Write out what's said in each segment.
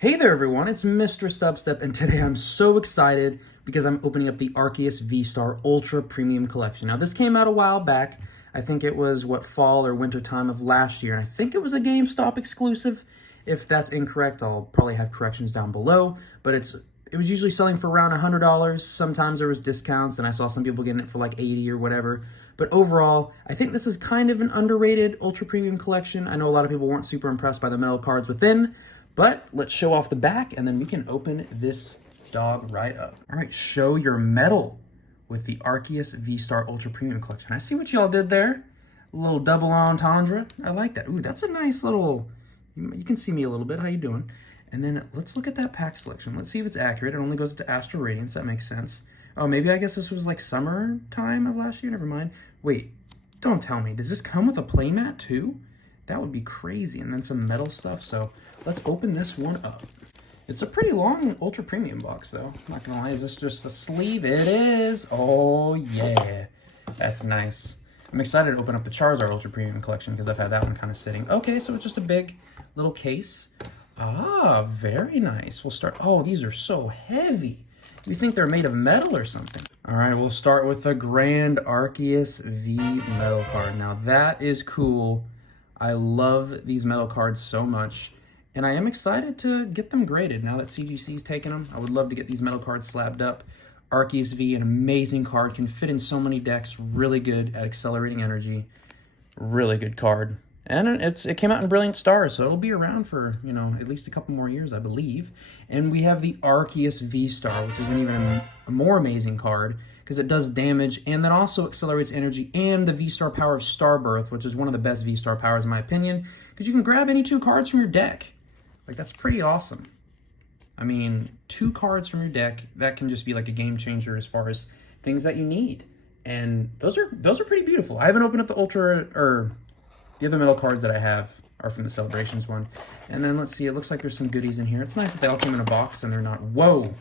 Hey there everyone, it's MisterStubstep, and today I'm so excited because I'm opening up the Arceus VSTAR Ultra Premium Collection. Now this came out a while back. I think it was, fall or winter time of last year, and I think it was a GameStop exclusive. If that's incorrect, I'll probably have corrections down below, but it was usually selling for around $100. Sometimes there was discounts, and I saw some people getting it for like 80 or whatever. But overall, I think this is kind of an underrated Ultra Premium collection. I know a lot of people weren't super impressed by the metal cards within, but let's show off the back, and then we can open this dog right up. All right, show your metal with the Arceus VSTAR Ultra Premium Collection. I see what y'all did there. A little double entendre. I like that. Ooh, that's a nice little, you can see me a little bit. How you doing? And then let's look at that pack selection. Let's see if it's accurate. It only goes up to Astral Radiance. That makes sense. Oh, maybe I guess this was like summertime of last year. Never mind. Wait, don't tell me. Does this come with a playmat too? That would be crazy. And then some metal stuff. So let's open this one up. It's a pretty long Ultra Premium box though. I'm not gonna lie. Is this just a sleeve? It is. Oh yeah. That's nice. I'm excited to open up the Charizard Ultra Premium collection because I've had that one kind of sitting. Okay, so it's just a big little case. Ah, very nice. We'll start. Oh, these are so heavy. You think they're made of metal or something? All right, we'll start with the Grand Arceus V metal card. Now that is cool. I love these metal cards so much, and I am excited to get them graded now that CGC's taken them. I would love to get these metal cards slabbed up. Arceus V, an amazing card, can fit in so many decks, really good at accelerating energy. Really good card. And it came out in Brilliant Stars, so it'll be around for, at least a couple more years, I believe. And we have the Arceus VSTAR, which is an even a more amazing card, because it does damage, and then also accelerates energy, and the VSTAR power of Starbirth, which is one of the best VSTAR powers in my opinion, because you can grab any 2 cards from your deck. Like, that's pretty awesome. I mean, 2 cards from your deck, that can just be like a game changer as far as things that you need. And those are pretty beautiful. I haven't opened up the Ultra, or the other metal cards that I have are from the Celebrations one. And then let's see, it looks like there's some goodies in here. It's nice that they all came in a box and they're not, whoa,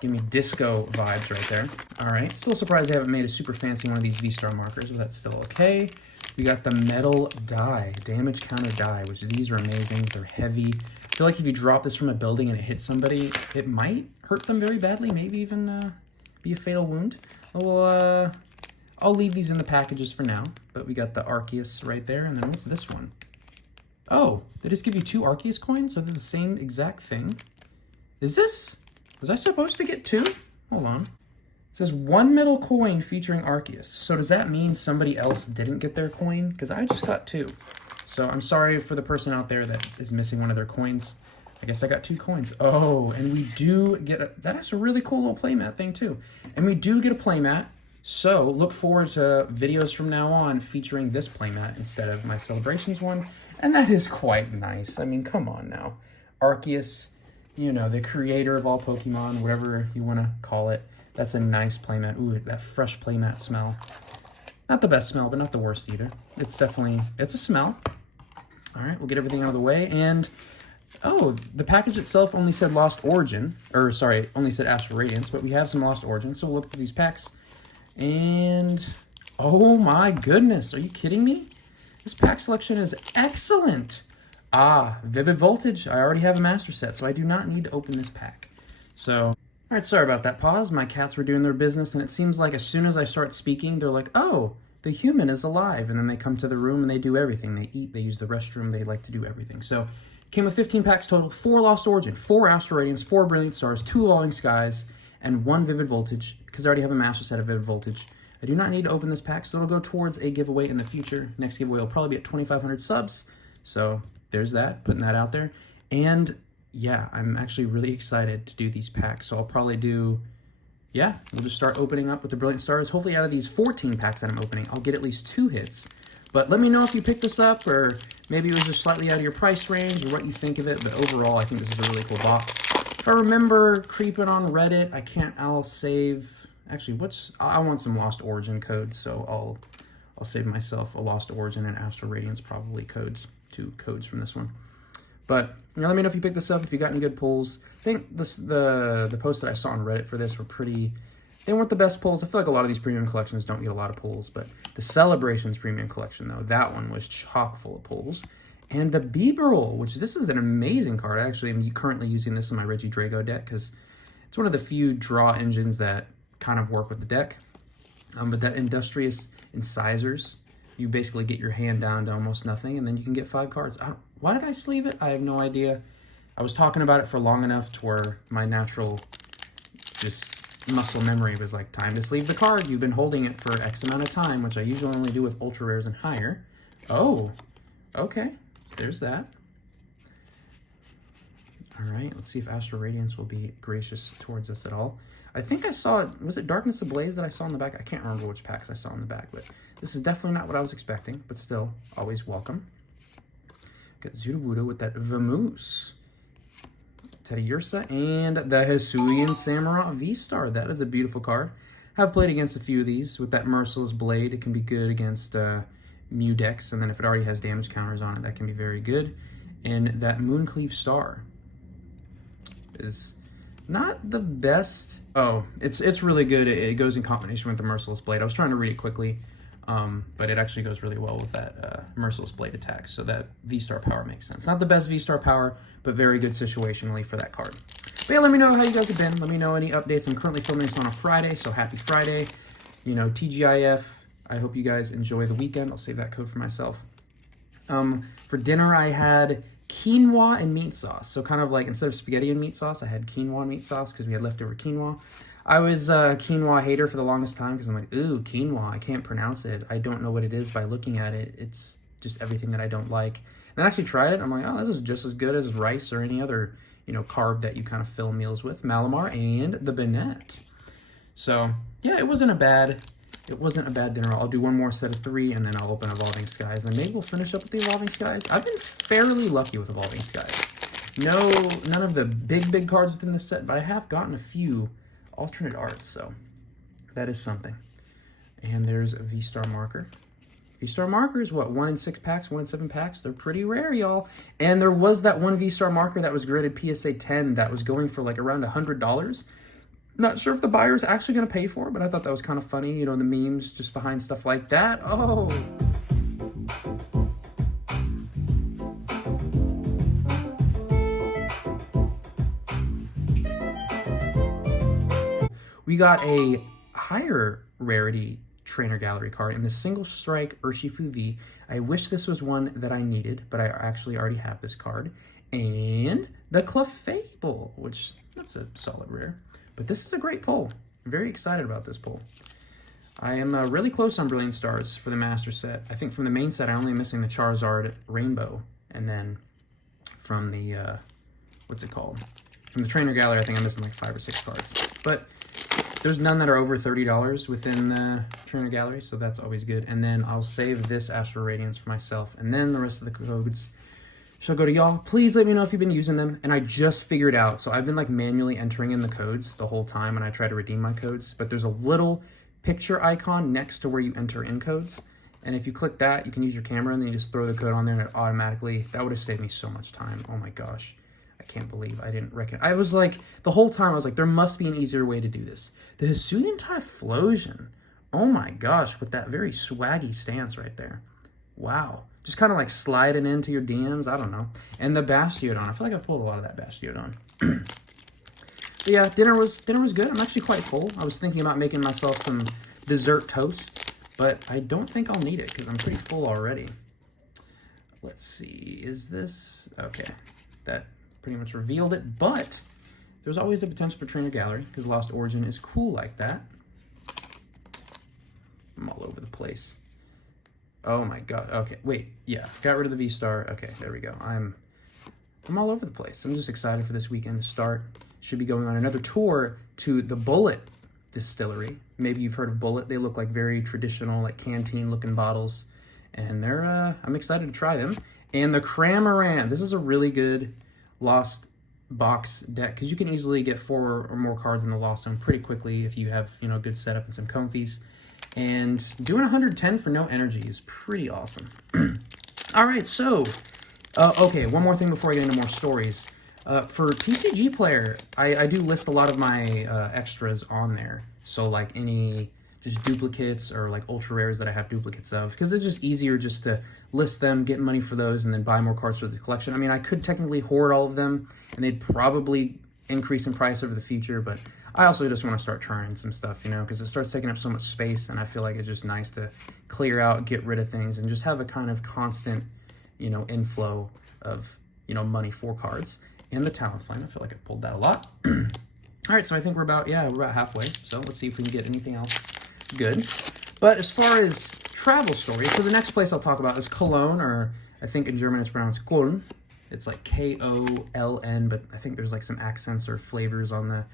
give me disco vibes right there. All right, still surprised they haven't made a super fancy one of these VSTAR markers, but that's still okay. We got the metal die, damage counter die, which these are amazing. They're heavy. I feel like if you drop this from a building and it hits somebody, it might hurt them very badly, maybe even be a fatal wound. Well, I'll leave these in the packages for now, but we got the Arceus right there, and then what's this one? Oh, they just give you 2 Arceus coins, so they're the same exact thing. Was I supposed to get 2? Hold on. It says 1 metal coin featuring Arceus. So does that mean somebody else didn't get their coin? Because I just got 2. So I'm sorry for the person out there that is missing one of their coins. I guess I got 2 coins. Oh, and we do get that has a really cool little playmat thing too. And we do get a playmat. So look forward to videos from now on featuring this playmat instead of my Celebrations one. And that is quite nice. I mean, come on now. Arceus, the creator of all Pokemon, whatever you want to call it. That's a nice playmat. Ooh, that fresh playmat smell. Not the best smell, but not the worst either. It's a smell. All right, we'll get everything out of the way. And, oh, the package itself only said Lost Origin. Or, sorry, only said Astral Radiance, but we have some Lost Origin. So we'll look through these packs. And, oh my goodness, are you kidding me? This pack selection is excellent. Ah, Vivid Voltage. I already have a master set, so I do not need to open this pack. So, all right, sorry about that pause. My cats were doing their business, and it seems like as soon as I start speaking, they're like, oh, the human is alive. And then they come to the room and they do everything. They eat, they use the restroom, they like to do everything. So, came with 15 packs total, 4 Lost Origin, 4 Astral Radiance, 4 Brilliant Stars, 2 Evolving Skies, and 1 Vivid Voltage, because I already have a master set of Vivid Voltage. I do not need to open this pack, so it'll go towards a giveaway in the future. Next giveaway will probably be at 2,500 subs, so there's that, putting that out there. And yeah, I'm actually really excited to do these packs, so I'll probably do, we'll just start opening up with the Brilliant Stars. Hopefully out of these 14 packs that I'm opening, I'll get at least 2 hits. But let me know if you picked this up, or maybe it was just slightly out of your price range, or what you think of it. But overall, I think this is a really cool box. If I remember creeping on Reddit, I'll save, actually, I want some Lost Origin codes, so I'll save myself a Lost Origin and Astral Radiance probably codes, 2 codes from this one. But let me know if you picked this up, if you got any good pulls. I think the posts that I saw on Reddit for this were they weren't the best pulls. I feel like a lot of these premium collections don't get a lot of pulls, but the Celebrations premium collection though, that one was chock full of pulls. And the Bibarel, which this is an amazing card. I actually am currently using this in my Reggie Drago deck because it's one of the few draw engines that kind of work with the deck. But that Industrious Incisors, you basically get your hand down to almost nothing, and then you can get 5 cards. Why did I sleeve it? I have no idea. I was talking about it for long enough to where my natural just muscle memory was like, time to sleeve the card. You've been holding it for X amount of time, which I usually only do with ultra rares and higher. Oh, okay. There's that. All right, let's see if Astral Radiance will be gracious towards us at all. I think I saw, was it Darkness Ablaze that I saw in the back? I can't remember which packs I saw in the back, but this is definitely not what I was expecting, but still, always welcome. Got Zudawuda with that Vamoose. Teddiursa, and the Hisuian Samurott VSTAR. That is a beautiful card. I've played against a few of these. With that Merciless Blade, it can be good against Mew decks, and then if it already has damage counters on it, that can be very good. And that Mooncleave Star is not the best. Oh, it's really good. It goes in combination with the Merciless Blade. I was trying to read it quickly, but it actually goes really well with that Merciless Blade attack, so that VSTAR power makes sense. Not the best VSTAR power, but very good situationally for that card. But yeah, let me know how you guys have been. Let me know any updates. I'm currently filming this on a Friday, so happy Friday. You know, TGIF. I hope you guys enjoy the weekend. I'll save that code for myself. For dinner, I had quinoa and meat sauce. So kind of like, instead of spaghetti and meat sauce, I had quinoa and meat sauce because we had leftover quinoa. I was a quinoa hater for the longest time because I'm like, ooh, quinoa, I can't pronounce it. I don't know what it is by looking at it. It's just everything that I don't like. And I actually tried it. I'm like, oh, this is just as good as rice or any other, you know, carb that you kind of fill meals with. Malamar and the Bennett. So yeah, it wasn't a bad dinner. I'll do one more set of 3, and then I'll open Evolving Skies, and maybe we'll finish up with the Evolving Skies. I've been fairly lucky with Evolving Skies. None of the big cards within this set, but I have gotten a few alternate arts, so that is something. And there's a VSTAR Marker. VSTAR Marker is what, 1 in 6 packs, 1 in 7 packs? They're pretty rare, y'all. And there was that one VSTAR Marker that was graded PSA 10 that was going for like around $100. Not sure if the buyer's actually going to pay for it, but I thought that was kind of funny, you know, the memes just behind stuff like that. Oh! We got a higher rarity Trainer Gallery card in the Single Strike Urshifu V. I wish this was one that I needed, but I actually already have this card. And the Clefable, which, that's a solid rare. But this is a great pull. I'm very excited about this pull. I am really close on Brilliant Stars for the Master set. I think from the main set, I'm only missing the Charizard Rainbow. And then from the, what's it called? From the Trainer Gallery, I think I'm missing like 5 or 6 cards. But there's none that are over $30 within the Trainer Gallery, so that's always good. And then I'll save this Astral Radiance for myself. And then the rest of the codes shall go to y'all. Please let me know if you've been using them. And I just figured out, so I've been like manually entering in the codes the whole time when I try to redeem my codes, but there's a little picture icon next to where you enter in codes. And if you click that, you can use your camera and then you just throw the code on there and it automatically, that would have saved me so much time. Oh my gosh. I can't believe I didn't reckon. I was like, the whole time I was like, there must be an easier way to do this. The Hisuian Typhlosion. Oh my gosh, with that very swaggy stance right there. Wow. Just kind of like sliding into your DMs. I don't know. And the Bastiodon. I feel like I've pulled a lot of that Bastiodon. But yeah, dinner was good. I'm actually quite full. I was thinking about making myself some dessert toast, but I don't think I'll need it because I'm pretty full already. Let's see. Is this... Okay. That pretty much revealed it, but there's always the potential for Trainer Gallery because Lost Origin is cool like that. I'm all over the place. Oh my god. Okay, wait. Yeah, got rid of the VSTAR. Okay, there we go. I'm all over the place. I'm just excited for this weekend to start. Should be going on another tour to the Bullet Distillery. Maybe you've heard of Bullet. They look like very traditional, like canteen-looking bottles, and they're. I'm excited to try them. And the Cramorant. This is a really good Lost box deck because you can easily get 4 or more cards in the Lost Zone pretty quickly if you have, you know, good setup and some comfies. And doing 110 for no energy is pretty awesome. All right, so, okay, one more thing before I get into more stories. For TCG Player, I do list a lot of my extras on there. So, like, just duplicates or like ultra rares that I have duplicates of, because it's just easier just to list them, get money for those, and then buy more cards for the collection. I mean, I could technically hoard all of them, and they'd probably increase in price over the future, but I also just want to start trying some stuff, you know, because it starts taking up so much space, and I feel like it's just nice to clear out, get rid of things, and just have a kind of constant, you know, inflow of, you know, money for cards. And the Talonflame, I feel like I've pulled that a lot. All right, so I think we're about halfway. So let's see if we can get anything else good. But as far as travel stories, so the next place I'll talk about is Cologne, or I think in German it's pronounced Köln. It's like K-O-L-N, but I think there's like some accents or flavors on the,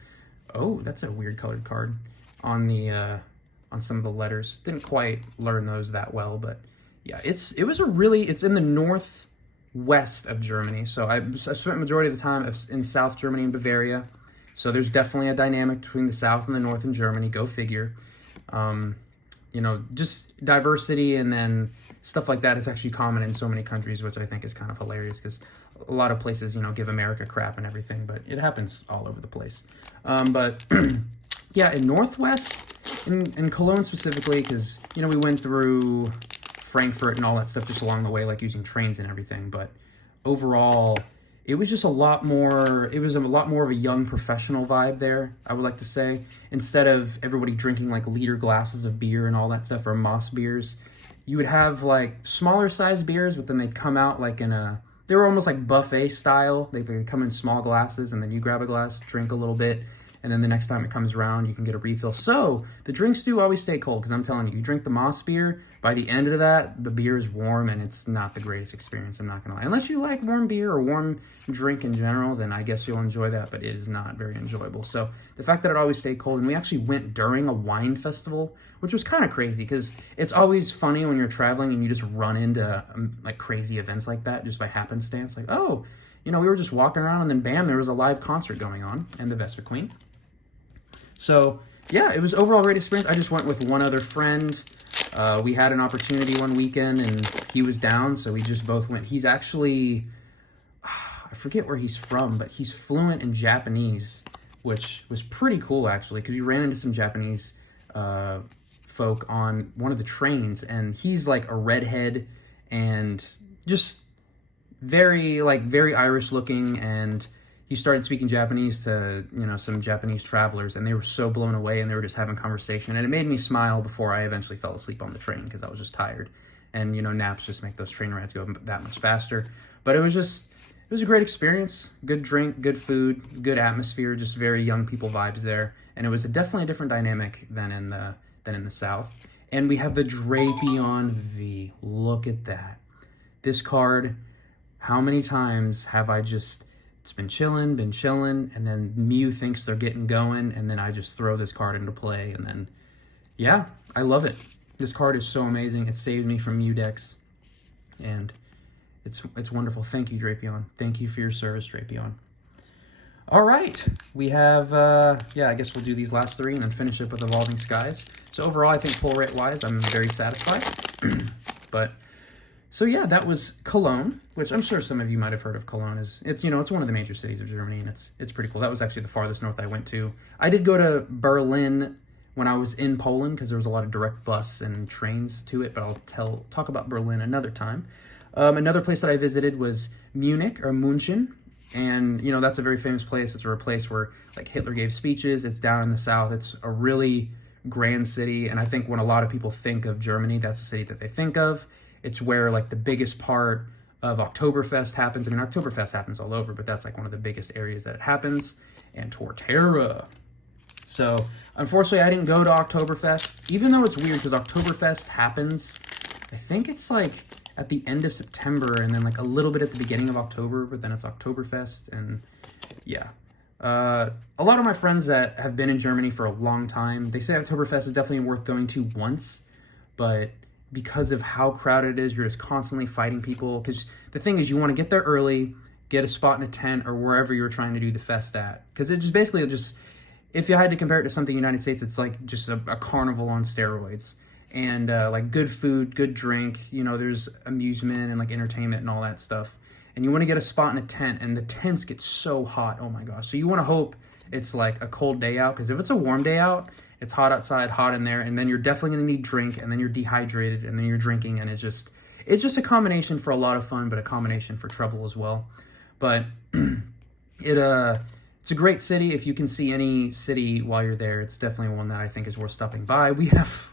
oh, that's a weird colored card, on the, on some of the letters. Didn't quite learn those that well, but yeah, it's in the northwest of Germany. So I spent the majority of the time in South Germany and Bavaria. So there's definitely a dynamic between the South and the North in Germany, go figure. You know, just diversity and then stuff like that is actually common in so many countries, which I think is kind of hilarious because a lot of places, you know, give America crap and everything, but it happens all over the place. But yeah, in Northwest, in Cologne specifically, because, you know, we went through Frankfurt and all that stuff just along the way, like using trains and everything, but overall, it was just a lot more of a young professional vibe there, I would like to say. Instead of everybody drinking like liter glasses of beer and all that stuff, or Moss beers, you would have like smaller sized beers, but then they'd come out like they were almost like buffet style. They come in small glasses, and then you grab a glass, drink a little bit, and then the next time it comes around, you can get a refill. So the drinks do always stay cold, because I'm telling you, you drink the Moss beer, by the end of that, the beer is warm, and it's not the greatest experience, I'm not gonna lie. Unless you like warm beer or warm drink in general, then I guess you'll enjoy that, but it is not very enjoyable. So the fact that it always stayed cold, and we actually went during a wine festival, which was kind of crazy, because it's always funny when you're traveling and you just run into like crazy events like that just by happenstance. Like, oh, you know, we were just walking around, and then bam, there was a live concert going on, and the Vespa Queen. So yeah, it was overall a great experience. I just went with one other friend. We had an opportunity one weekend, and he was down, so we just both went. He's actually, I forget where he's from, but he's fluent in Japanese, which was pretty cool actually, because we ran into some Japanese folk on one of the trains, and he's like a redhead and just very Irish looking, and he started speaking Japanese to, you know, some Japanese travelers, and they were so blown away, and they were just having conversation, and it made me smile before I eventually fell asleep on the train, because I was just tired, and, you know, naps just make those train rides go that much faster. But it was a great experience, good drink, good food, good atmosphere, just very young people vibes there, and it was definitely a different dynamic than in the South. And we have the Drapion V. Look at that. This card, how many times have I just... It's been chilling, and then Mew thinks they're getting going, and then I just throw this card into play, and then, yeah, I love it. This card is so amazing. It saved me from Mew decks, and it's wonderful. Thank you, Drapion. Thank you for your service, Drapion. All right, we have, yeah, I guess we'll do these last three and then finish up with Evolving Skies. So overall, I think pull rate-wise, I'm very satisfied, but... So yeah, that was Cologne, which I'm sure some of you might have heard of. Cologne it's you know, it's one of the major cities of Germany, and it's pretty cool. That was actually the farthest north I went to. I did go to Berlin when I was in Poland, because there was a lot of direct bus and trains to it, but I'll talk about Berlin another time. Another place that I visited was Munich, or München, and, you know, that's a very famous place. It's a place where, like, Hitler gave speeches. It's down in the south. It's a really grand city, and I think when a lot of people think of Germany, that's the city that they think of. It's where, like, the biggest part of Oktoberfest happens. I mean, Oktoberfest happens all over, but that's, like, one of the biggest areas that it happens. And Torterra. So, unfortunately, I didn't go to Oktoberfest, even though it's weird, because Oktoberfest happens, I think it's, like, at the end of September, and then, like, a little bit at the beginning of October, but then it's Oktoberfest, and, yeah. A lot of my friends that have been in Germany for a long time, they say Oktoberfest is definitely worth going to once, but... because of how crowded it is, you're just constantly fighting people. Because the thing is, you want to get there early, get a spot in a tent or wherever you're trying to do the fest at. Because it just basically if you had to compare it to something in the United States, it's like just a carnival on steroids. And like good food, good drink, you know, there's amusement and like entertainment and all that stuff. And you want to get a spot in a tent, and the tents get so hot, oh my gosh. So you want to hope it's like a cold day out, because if it's a warm day out It's hot outside, hot in there, and then you're definitely going to need drink, and then you're dehydrated, and then you're drinking, and it's just a combination for a lot of fun, but a combination for trouble as well. But it's a great city. If you can see any city while you're there, it's definitely one that I think is worth stopping by. We have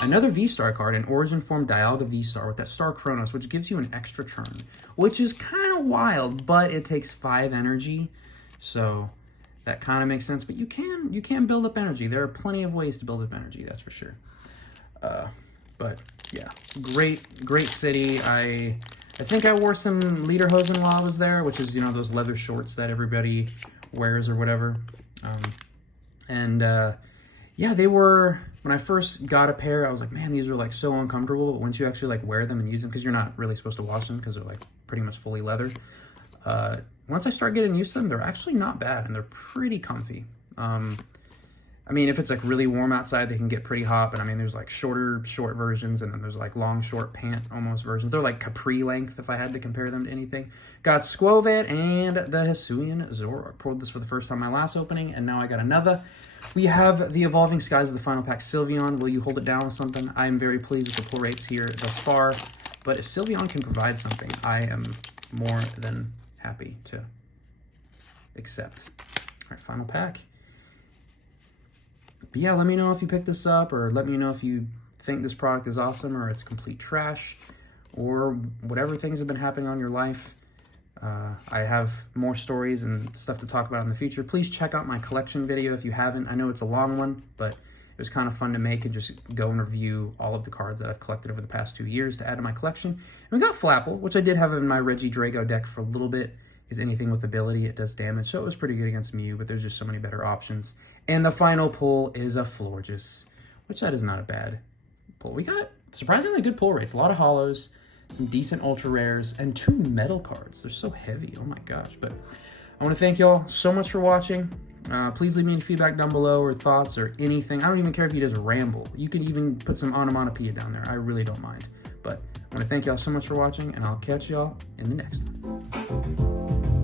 another VSTAR card, an Origin Form Dialga VSTAR with that Star Chronos, which gives you an extra turn, which is kind of wild, but it takes 5 energy, so that kind of makes sense. But you can build up energy. There are plenty of ways to build up energy, that's for sure. But yeah, great city. I think I wore some Lederhosen while I was there, which is, you know, those leather shorts that everybody wears or whatever. Yeah, they were, when I first got a pair, I was like, man, these are like so uncomfortable. But once you actually like wear them and use them, because you're not really supposed to wash them because they're like pretty much fully leather. Once I start getting used to them, they're actually not bad and they're pretty comfy. I mean, if it's like really warm outside, they can get pretty hot, but I mean, there's like short versions, and then there's like long, short pant almost versions. They're like capri length if I had to compare them to anything. Got Skwovet and the Hisuian Zoroark. Pulled this for the first time my last opening, and now I got another. We have the Evolving Skies of the Final Pack Sylveon. Will you hold it down with something? I am very pleased with the pull rates here thus far, but if Sylveon can provide something, I am more than happy to accept. All right, final pack. But yeah, let me know if you picked this up, or let me know if you think this product is awesome or it's complete trash, or whatever things have been happening on your life. I have more stories and stuff to talk about in the future. Please check out my collection video if you haven't. I know it's a long one, but it was kind of fun to make and just go and review all of the cards that I've collected over the past 2 years to add to my collection. And we got Flapple, which I did have in my Regidrago deck for a little bit. Is anything with ability, it does damage, so it was pretty good against Mew, but there's just so many better options. And the final pull is a Florges, which that is not a bad pull. We got surprisingly good pull rates, a lot of holos, some decent ultra rares, and 2 metal cards. They're so heavy, oh my gosh. But I want to thank y'all so much for watching. Please leave me any feedback down below or thoughts or anything. I don't even care if you just ramble. You can even put some onomatopoeia down there. I really don't mind. But I want to thank y'all so much for watching, and I'll catch y'all in the next one.